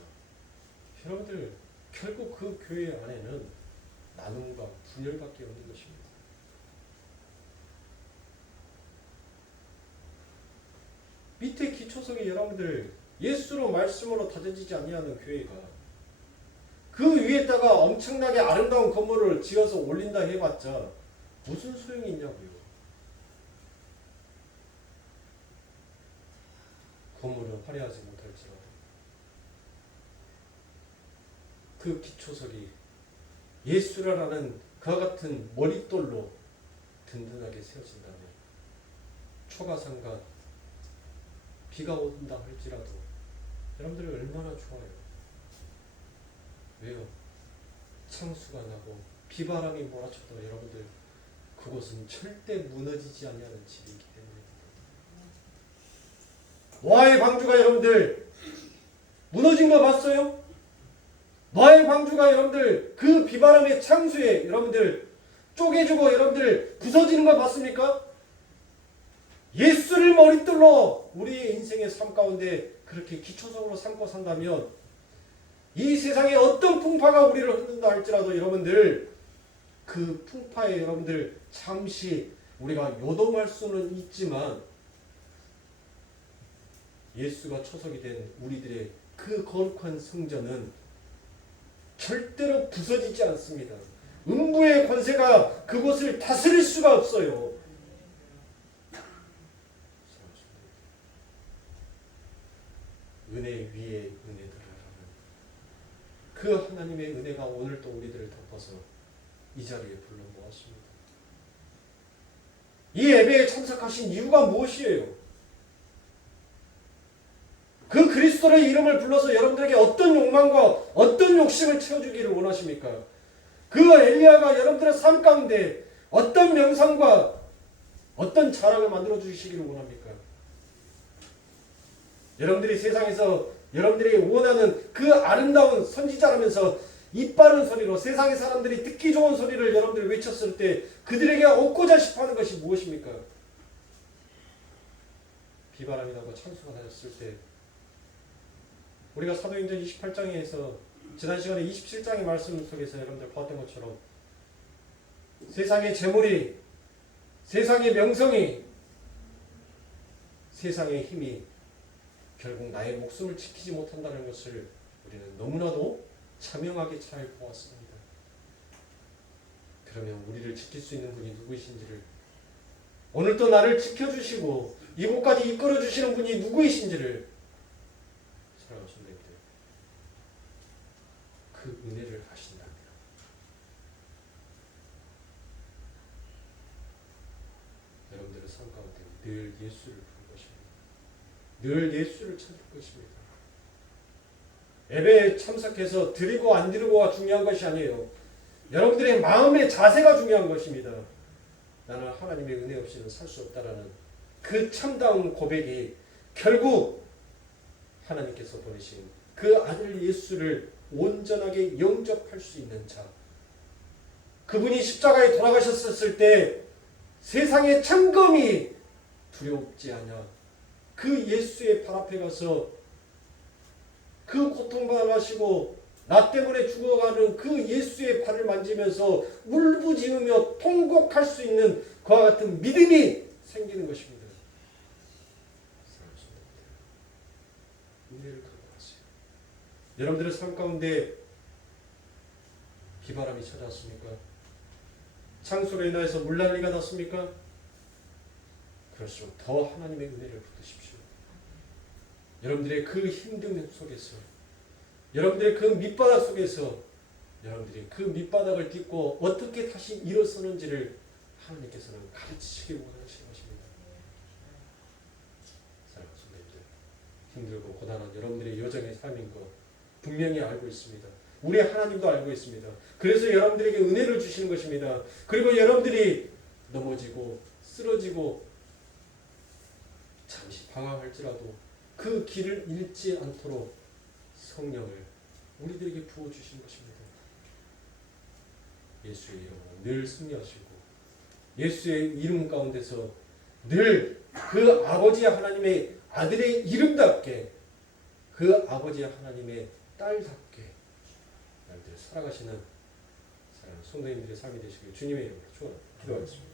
여러분들 결국 그 교회 안에는 나눔과 분열밖에 없는 것입니다. 밑에 기초석에 여러분들 예수로 말씀으로 다져지지 아니하는 교회가 그 위에다가 엄청나게 아름다운 건물을 지어서 올린다 해봤자 무슨 소용이 있냐고요. 건물은 화려하지 못할지라도 그 기초석이 예수라는 그와 같은 머릿돌로 든든하게 세워진다면 초가상간 비가 온다 할지라도 여러분들이 얼마나 좋아요. 왜요? 창수가 나고 비바람이 몰아쳐도 여러분들 그곳은 절대 무너지지 아니하는 집이기 때문입니다. 노아의 방주가 여러분들 무너진 거 봤어요? 노아의 방주가 여러분들 그 비바람의 창수에 여러분들 쪼개지고 여러분들 부서지는 거 봤습니까? 예수를 머릿돌로 우리의 인생의 삶 가운데 그렇게 기초적으로 삼고 산다면 이 세상에 어떤 풍파가 우리를 흔든다 할지라도 여러분들 그 풍파에 여러분들 잠시 우리가 요동할 수는 있지만 예수가 초석이 된 우리들의 그 거룩한 성전은 절대로 부서지지 않습니다. 음부의 권세가 그곳을 다스릴 수가 없어요. 은혜 위에 은혜더라라는 그 하나님의 은혜가 오늘 또 우리들을 덮어서 이 자리에 불러 모았습니다. 이 예배에 참석하신 이유가 무엇이에요? 그 그리스도의 이름을 불러서 여러분들에게 어떤 욕망과 어떤 욕심을 채워주기를 원하십니까? 그 엘리야가 여러분들의 삶 가운데 어떤 명상과 어떤 자랑을 만들어 주시기를 원합니까? 여러분들이 세상에서 여러분들이 원하는 그 아름다운 선지자라면서 이빠른 소리로 세상의 사람들이 듣기 좋은 소리를 여러분들이 외쳤을 때 그들에게 얻고자 싶어하는 것이 무엇입니까? 비바람이 나고 창수가 나졌을 때 우리가 사도행전 28장에서 지난 시간에 27장의 말씀 속에서 여러분들 봤던 것처럼 세상의 재물이, 세상의 명성이, 세상의 힘이 결국 나의 목숨을 지키지 못한다는 것을 우리는 너무나도 자명하게 잘 보았습니다. 그러면 우리를 지킬 수 있는 분이 누구이신지를, 오늘 또 나를 지켜주시고 이곳까지 이끌어주시는 분이 누구이신지를 사랑하는 성도님들, 그 은혜를 아신다면 여러분들의 삶 가운데 늘 예수를 부를 것입니다. 늘 예수를 찾을 것입니다. 예배에 참석해서 드리고 안 드리고가 중요한 것이 아니에요. 여러분들의 마음의 자세가 중요한 것입니다. 나는 하나님의 은혜 없이는 살 수 없다라는 그 참다운 고백이 결국 하나님께서 보내신 그 아들 예수를 온전하게 영접할 수 있는 자, 그분이 십자가에 돌아가셨을 때 세상의 참검이 두렵지 않아 그 예수의 발 앞에 가서 그 고통당하시고 나 때문에 죽어가는 그 예수의 발을 만지면서 울부짖으며 통곡할 수 있는 그와 같은 믿음이 생기는 것입니다. 은혜를 강구하세요. 여러분들의 삶 가운데 비바람이 찾아왔습니까? 창수로 인하여서 물난리가 났습니까? 그럴수록 더 하나님의 은혜를 붙드십시오. 여러분들의 그 힘든 속에서, 여러분들의 그 밑바닥 속에서 여러분들이 그 밑바닥을 딛고 어떻게 다시 일어서는지를 하나님께서는 가르치시기 원하시는 것입니다. 사랑하는 성도님들, 힘들고 고단한 여러분들의 여정의 삶인 것 분명히 알고 있습니다. 우리 하나님도 알고 있습니다. 그래서 여러분들에게 은혜를 주시는 것입니다. 그리고 여러분들이 넘어지고 쓰러지고 잠시 방황할지라도 그 길을 잃지 않도록 성령을 우리들에게 부어주시는 것입니다. 예수의 이름으로 늘 승리하시고 예수의 이름 가운데서 늘 그 아버지 하나님의 아들의 이름답게 그 아버지 하나님의 딸답게 날들 살아가시는 사랑하는 성도님들의 삶이 되시길 주님의 이름으로 축원합니다. 기도하겠습니다.